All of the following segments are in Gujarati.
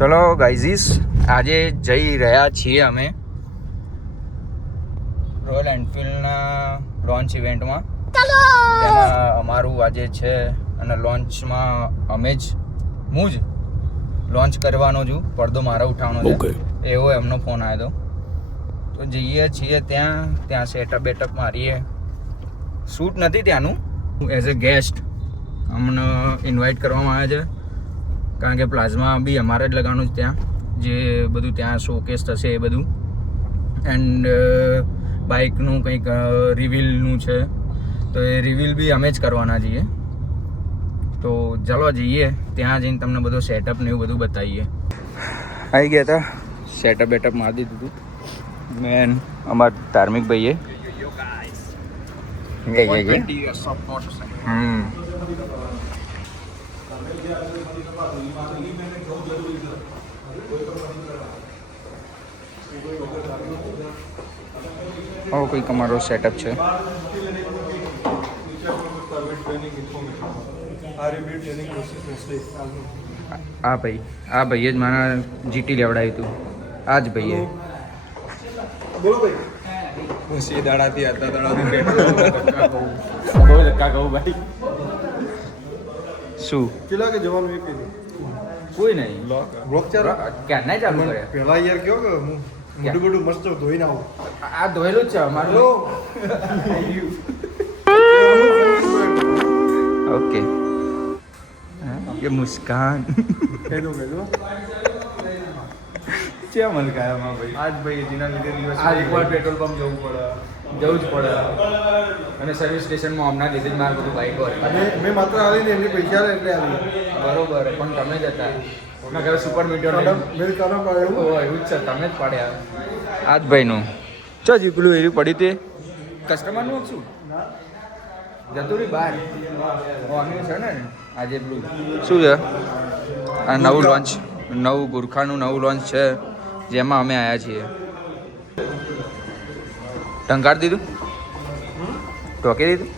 ચલો ગાઈઝીસ, આજે જઈ રહ્યા છીએ અમે રોયલ એનફિલ્ડના લોન્ચ ઇવેન્ટમાં. એમાં અમારું આજે છે અને લોન્ચમાં હું જ લોન્ચ કરવાનો છું. પડદો મારો ઉઠાવવાનો છે એવો એમનો ફોન આવ્યો તો જઈએ છીએ ત્યાં સેટઅપ બેટઅપ મારીએ. શૂટ નથી ત્યાંનું, એઝ અ ગેસ્ટ અમને ઇન્વાઇટ કરવામાં આવે છે કારણ કે પ્લાઝમા બી અમારે જ લગાવવાનું છે ત્યાં, જે બધું ત્યાં શોકેસ થશે એ બધું. એન્ડ બાઇકનું કંઈક રિવીલનું છે તો એ રિવીલ બી અમે જ કરવાના છીએ. તો ચાલો જઈએ ત્યાં જઈને તમને બધો સેટઅપ ને એવું બધું બતાવીએ. આવી ગયા હતા, સેટઅપ બેટઅપ મારી દીધું હતું મેન અમારા ધાર્મિક ભાઈએ. કંઈક અમારો સેટઅપ છે. આ ભાઈએ જ મારા જીટી લેવડાવ્યું હતું. આ જ ભાઈએ. બોલો ભાઈ. બસ એ દાડાથી આટલા દાડાથી બહુ ધક્કા કહું ભાઈ. શું કેટલા કે જવાનું એ કીધું કોઈ નહીં. બ્લોક ચાલુ ક્યારના ચાલુ કરે પેલા યાર કયો કે હું મોટું મોટું મસ્ત ધોઈને આવું. આ ધોયેલું જ છે અમારું. ઓકે ये मुस्कान क्या मलकाया भाई. આજ ભાઈ જેના લીધે દિવસ આજ એકવાર પેટ્રોલ પંપ જવું જ પડે અને સર્વિસ સ્ટેશનમાં હમણાં લીધે જ મારે બધું બાઇક હોય. અને મેં માત્ર આવીને એમની પૈસા લે એટલે આવી. બરોબર, પણ તમે જ હતા. મેં ઘરે સુપર મીટર મેં કરવા પડે એવું એવું જ છે, તમે જ પાડ્યા. આજ ભાઈનું ચો જીપલું એવી પડી તે કસ્ટમરનું શું જતું રહી બહાર આનું છે ને આજે પેલું શું છે આ નવું ગુરખાનું નવું લોન્ચ છે જેમાં અમે આવ્યા છીએ. ટંકારી દીધું, ટોકી દીધું.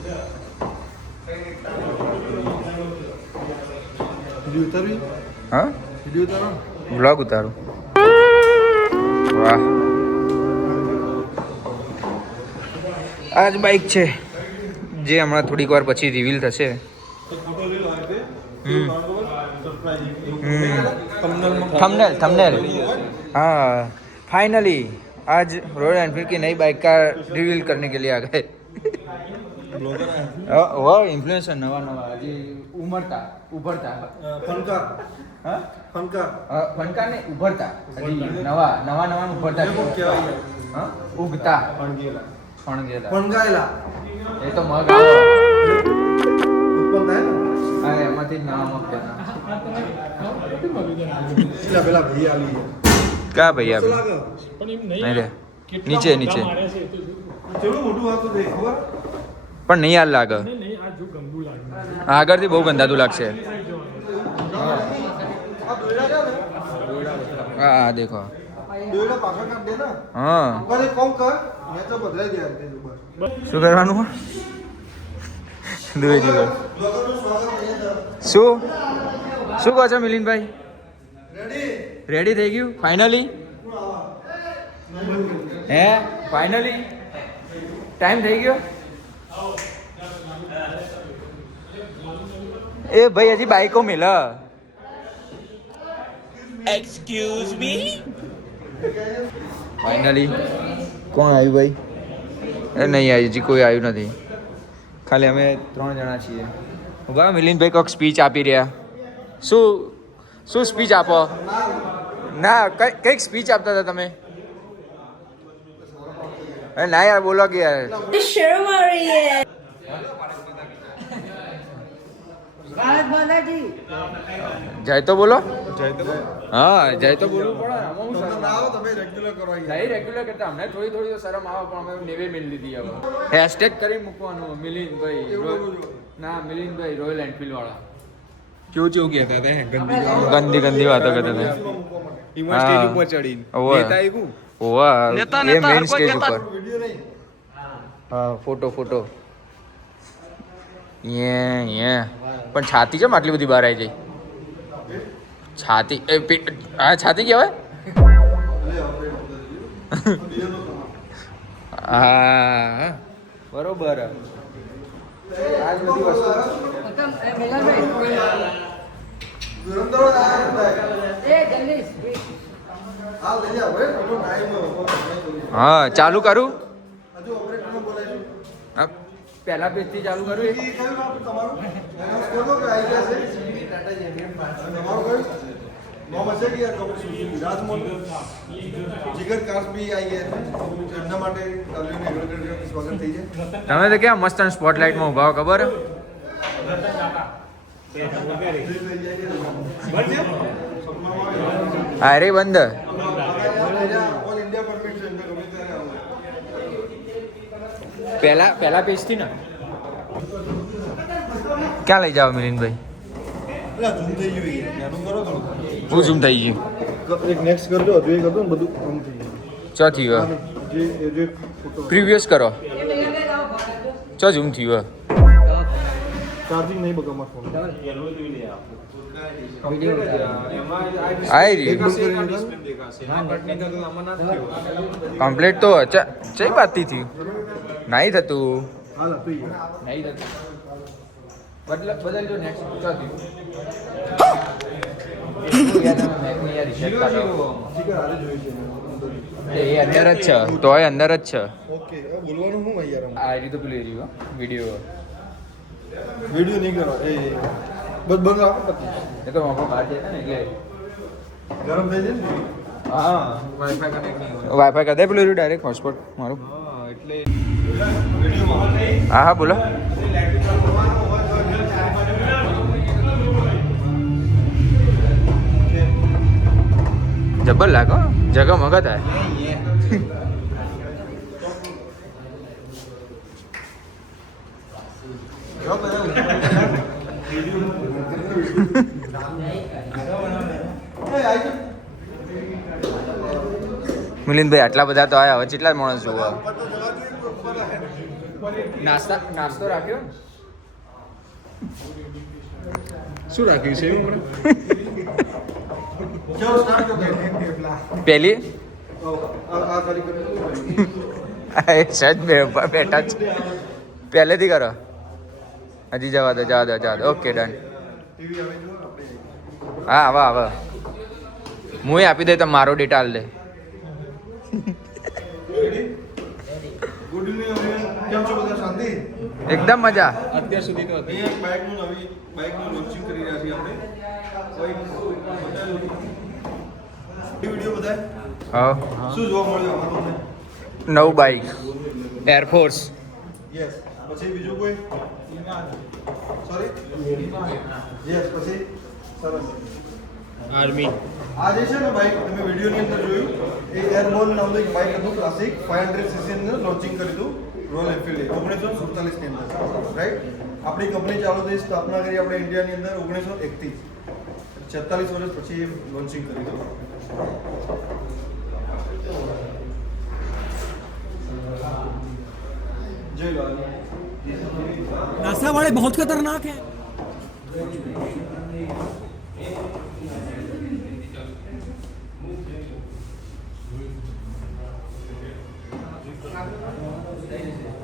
વિડીયો ઉતારવી, હા વિડીયો ઉતારો, વ્લોગ ઉતારું. વાહ, આ જ બાઇક છે જે હમણાં થોડીક વાર પછી રિવીલ થશે. थंबनेल हाँ, फाइनली आज रॉयल एनफील्ड की नई बाइक का रिवील करने के लिए आ गए. वो इन्फ्लुएंसर नवा अभी उभरता फनकार ने उभरता अभी नवा उभरता उगता ફણગાયેલા એ તો મગ ઉત્પન્ન થાય ને. અરે એમાંથી જ નવા મગ બના. પેલા ભાઈ આવી કા ભાઈ ગયા. આપણે લાગે નહીં રે નીચે ચેવડું મોટું હતું તે ખબર. પણ નહીં યાર લાગે. આગળથી બહુ ગંદાતું લાગશે. હા દેખો દોયડા પાછા કાઢ દે ને. હા કોને કોમ કર મેં તો બદલાઈ દે તે ઉપર. શું કરવાનું શું શું કહો છો મિલિનભાઈ? રેડી થઈ ગયું ફાઇનલી? હે ફાઇનલી ટાઈમ થઈ ગયો? એ ભાઈ હજી બાઈકો મિલ. Excuse me. ફાઇનલી કોણ આવ્યું ભાઈ? એ નહીં આવી, હજી કોઈ આવ્યું નથી. ખાલી અમે 3 જણા છીએ. ઉભા મિલિનભાઈ કોઈક સ્પીચ આપી રહ્યા. શું સ્પીચ આપો? ના કંઈક સ્પીચ આપતા હતા તમે. અરે ના યાર બોલો કે યાર. શરમ આ રહી है. ભારત માતાજી જય તો બોલો. જય તો હા જય તો બોલવું પડે. આમાં હું તમને શરમ ના આવે? આવો તમે રેગ્યુલર કરો અહીંયા. નહીં રેગ્યુલર કરતા અમને થોડી તો શરમ આવે પણ અમે નેવે મિલ લીધી હવે. હેશટેગ કરી મૂકવાનું મિલિનભાઈ. એવું બોલું છું. ના મિલિનભાઈ રોયલ એનફિલ્ડ વાળા. કેવું કહેતા હતા ગંદી વાતો કરતા હતા. ઈમો સ્ટેજ ઉપર ચડીને ઓવા. નેતા આવ્યું. ઓવા એ મેઇન સ્ટેજ ઉપર. વિડિયો નહીં. હા ફોટો પણ છાતી છે આટલી બધી બહાર આવી જાય. છાતી હા છાતી કહેવાય હા બરોબર આ જ બધી વસ્તુ હા ચાલુ કરું હા પહેલા પેજથી ચાલુ કરું જીગર કાર્સ બી આવી ગયા છે એમના માટે સ્વાગત થઈ જાય. તમે તો ક્યાં મસ્ત સ્પોટલાઇટમાં ઉભા હો ખબર અરે બંધ ઓલ ઇન્ડિયા પરમિટ છે એમને ગમે ત્યારે આવો. પહેલા પેજથી ને ક્યાં લઈ જાવ મિલિનભાઈ એટલે ઝૂમ થઈ ગયું નાનું કરો થોડું. હું ઝૂમ થઈ ગયું એક નેક્સ્ટ કરજો હજુ એક હતું ને બધું આમ થઈ ગયું. ચો થયું જે ફોટો પ્રીવિયસ કરો ચો ઝૂમ થયું ચાર્જિંગ નહીં બગા મારો ફોન આઈ કમ્પ્લીટ તો ચઈ બાતથી થયું નહીં થતું હાલ થઈ ગયું. નહીં થતું બદલજો નેક્સ્ટ ચો થયું જીગર હારે જોયું છે એ અંદર જ છે તોય અંદર જ છે ઓકે હવે બોલવાનું શું યાર આમ? આ રીતે પેલું રહ્યું વિડીયો વિડીયો નહીં કરો એ બસ બંધ રાખો પછી એ તો મોકો બહાર જતા ને એટલે ગરમ થઈ જાય ને હા વાઈફાઈ કરી દે પેલું ડાયરેક્ટ હોટસ્પોટ મારું એટલે વિડીયોમાં હા હા બોલો જબર લાગો જગા મગા થાય મિલિંદભાઈ આટલા બધા તો આયા હવે કેટલા માણસ જોવા નાસ્તો રાખ્યો શું રાખ્યું છે એવું પહેલી આ તારીખ સજ બેઠા જ પહેલેથી કરો હજી જવા દો ઓકે ડન ટીવી આવે જો આપણે હા આવા હું આપી દે તો મારો ડેટા હાલ દે ગુડ ઇવનિંગ કેમ છો બધા શાંતિ એકદમ મજા અત્યાર સુધી તો અહીંયા એક બાઇકનું લોન્ચિંગ કરી રહ્યા છીએ આપણે વિડીયો બધા હા શું જોવા મળ્યું આમાં તમને નવું બાઈક એરફોર્સ યસ પછી બીજું કોઈ સોરી યસ પછી સરસ આર્મી આ જે છે ને બાઇક તમે વિડીયોની અંદર જોયું એ એરબોર્ન નામનું એક બાઇક હતું ક્લાસિક 500 સીસી ની અંદર લોન્ચિંગ કર્યું હતું રોયલ એનફિલ્ડ 1947 ની અંદર રાઈટ આપણી કંપની ચાલુ થઈ સ્થાપના કરી આપણે ઇન્ડિયાની અંદર 1901 થી 46 વર્ષ પછી લોન્ચિંગ કર્યું હતું जय लाल नासा वाले बहुत खतरनाक हैं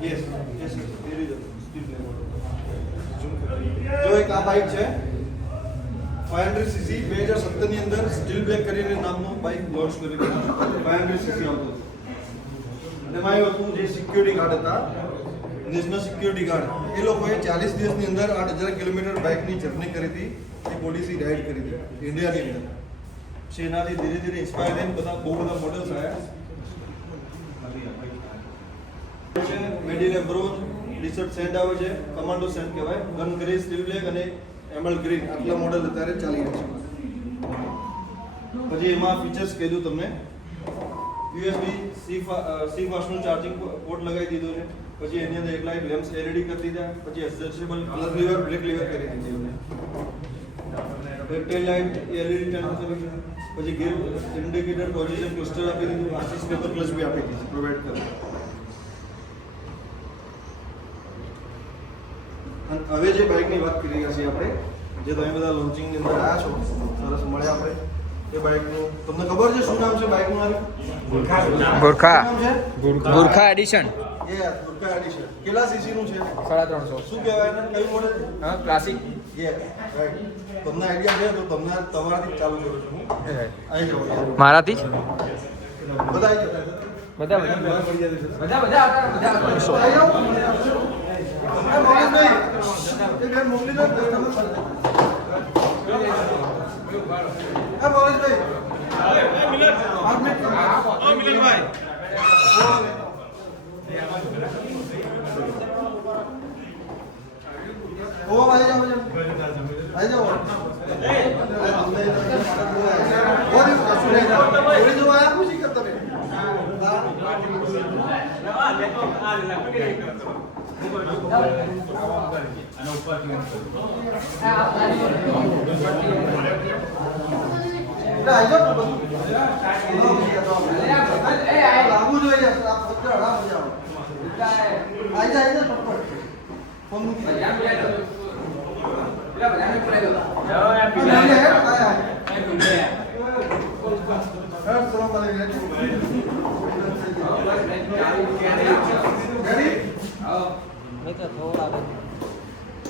यस यस जो एक આ બાઇક છે 500 સીસી 2017 ની અંદર સ્ટીલ બ્લેક કરીને નામનું બાઇક લોન્ચ કર્યું હતું 500 સીસી આવતું અને એમાં એવું હતું જે સિક્યુરિટી ગાર્ડ હતા નેશનલ સિક્યુરિટી ગાર્ડ એ લોકોએ 40 દિવસની અંદર 8000 કિલોમીટર બાઇકની જર્ની કરી હતી એ પોલિસી રાઇડ કરી હતી ઇન્ડિયાની અંદર પછી એનાથી ધીરે ધીરે ઇન્સ્પાયર થઈને બધા બહુ બધા મોડલ્સ આવ્યા મેડિલ એમ્બ્રોઝ રિસર્ચ સેન્ટ આવે છે કમાન્ડો સેન્ટ કહેવાય ગન ગ્રે સ્ટીલ બ્લેક અને એમરલ્ડ ગ્રીન આટલા મોડલ અત્યારે ચાલી રહ્યા છે પછી એમાં ફીચર્સ કીધું તમને USB સી ફાસ્ટનું ચાર્જિંગ પોર્ટ લગાવી દીધું છે પછી એની અંદર એક લાઇટ લેમ્પ્સ LED કરી દીધા પછી adjustable colour lever black lever કરી દીધી એક ટેલ લાઇટ LED ટર્ન કરી છે પછી ગિયર ઇન્ડિકેટર પોઝિશન ક્લસ્ટર આપી દીધું આસિસ્ટ પેપર ક્લચ બી આપી દીધી પ્રોવાઈડ કરી અને હવે જે બાઇકની વાત કરી રહ્યા છીએ આપણે જે તમે બધા લોન્ચિંગની અંદર આવ્યા છો સરસ મળ્યા આપણે એ બાઇકનું તમને ખબર છે શું નામ છે બાઇકનું નામ ગુરખા શું નામ છે ગુરખા એડિશન યસ ગુરખા એડિશન કેટલા સીસીનું છે 350 શું કહેવાય એને કયું મોડેલ હા ક્લાસિક યસ રાઈટ તમને આઈડિયા છે તો તમને તમારાથી જ ચાલુ કરું છું હું અહીં જાઓ મારાથી જ બધા આવી જાઓ બધા આવી જાઓ મોહનભાઈ એક ઘર મોકલી દો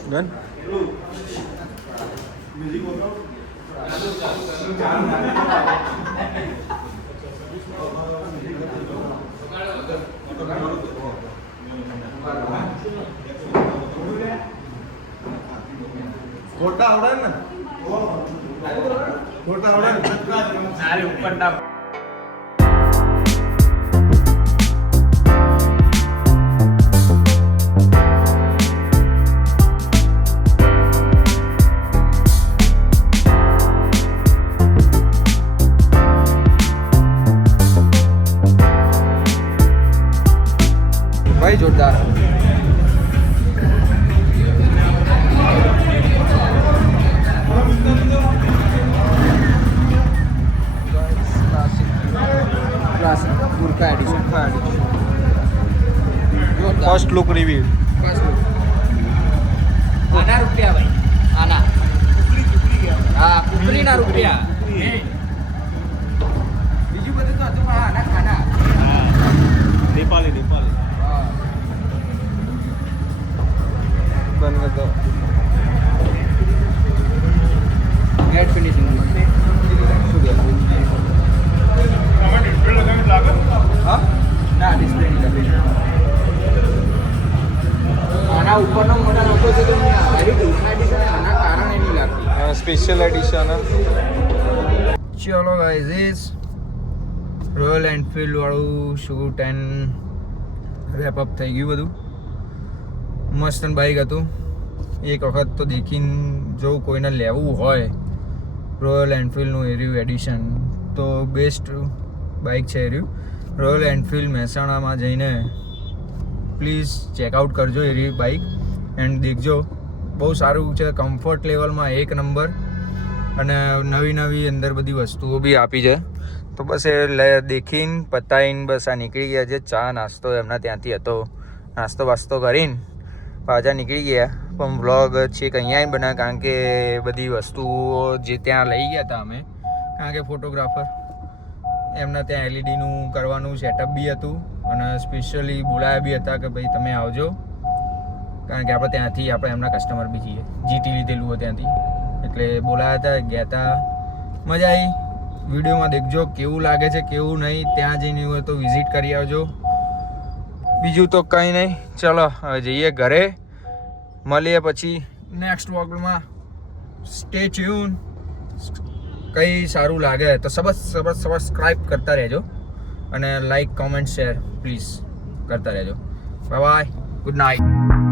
Done? મ્યુઝિક વગાડો ખોટા આવડે ને ખોટા આવડે ઉપર ના ભાઈ જોરદાર ક્લાસિક ગુરખા એડિશન ફર્સ્ટ લુક રિવ્યુ આના રૂપિયા ભાઈ આના હા કુકરીના રૂપિયા બીજું બધું તો હતું પણ આના ખાના नेपाली બંધ કરતો મેટ ફિનિશિંગ શું કે હા ના ડિસ્પ્લે નહીં લાગે આના ઉપરનો મોટા લોકો છે તો આના કારણે નહીં લાગતી સ્પેશિયલ એડિશન ચલો ગાઈઝ ઇઝ રોયલ એનફિલ્ડ વાળું શૂટ એન્ડ રેપ અપ થઈ ગયું બધું મસ્ત બાઇક હતું એક વખત તો દેખીને જો કોઈને લેવું હોય રોયલ એનફિલ્ડનું એર્યું એડિશન તો બેસ્ટ બાઇક છે એર્યું રોયલ એનફિલ્ડ મહેસાણામાં જઈને પ્લીઝ ચેકઆઉટ કરજો એરી બાઇક એન્ડ દેખજો બહુ સારું છે કમ્ફર્ટ લેવલમાં એક નંબર અને નવી નવી અંદર બધી વસ્તુઓ બી આપી છે તો બસ એ દેખીને પતાવીને બસ આ નીકળી ગયા છે ચા નાસ્તો એમના ત્યાંથી હતો નાસ્તો વાસ્તો કરીને પાછા નીકળી ગયા પણ વ્લોગ છેક અહીંયા બના કારણ કે બધી વસ્તુઓ જે ત્યાં લઈ ગયા હતા અમે કારણ કે ફોટોગ્રાફર એમના ત્યાં એલઈડીનું કરવાનું સેટઅપ બી હતું અને સ્પેશિયલી બોલાયા બી હતા કે ભાઈ તમે આવજો કારણ કે આપણે ત્યાંથી આપણે એમના કસ્ટમર બી છીએ જીટી લીધેલું હોય ત્યાંથી એટલે બોલાયા હતા ગયા હતા મજા આવી વિડીયોમાં દેખજો કેવું લાગે છે કેવું નહીં ત્યાં જઈને હોય તો વિઝિટ કરી આવજો બીજું તો કંઈ નહીં ચલો હવે જઈએ ઘરે મળીએ પછી નેક્સ્ટ વ્લોગમાં સ્ટે ટ્યુન કંઈ સારું લાગે તો સબસ્ક્રાઈબ કરતા રહેજો અને લાઈક કોમેન્ટ શેર પ્લીઝ કરતા રહેજો બાય બાય ગુડ નાઇટ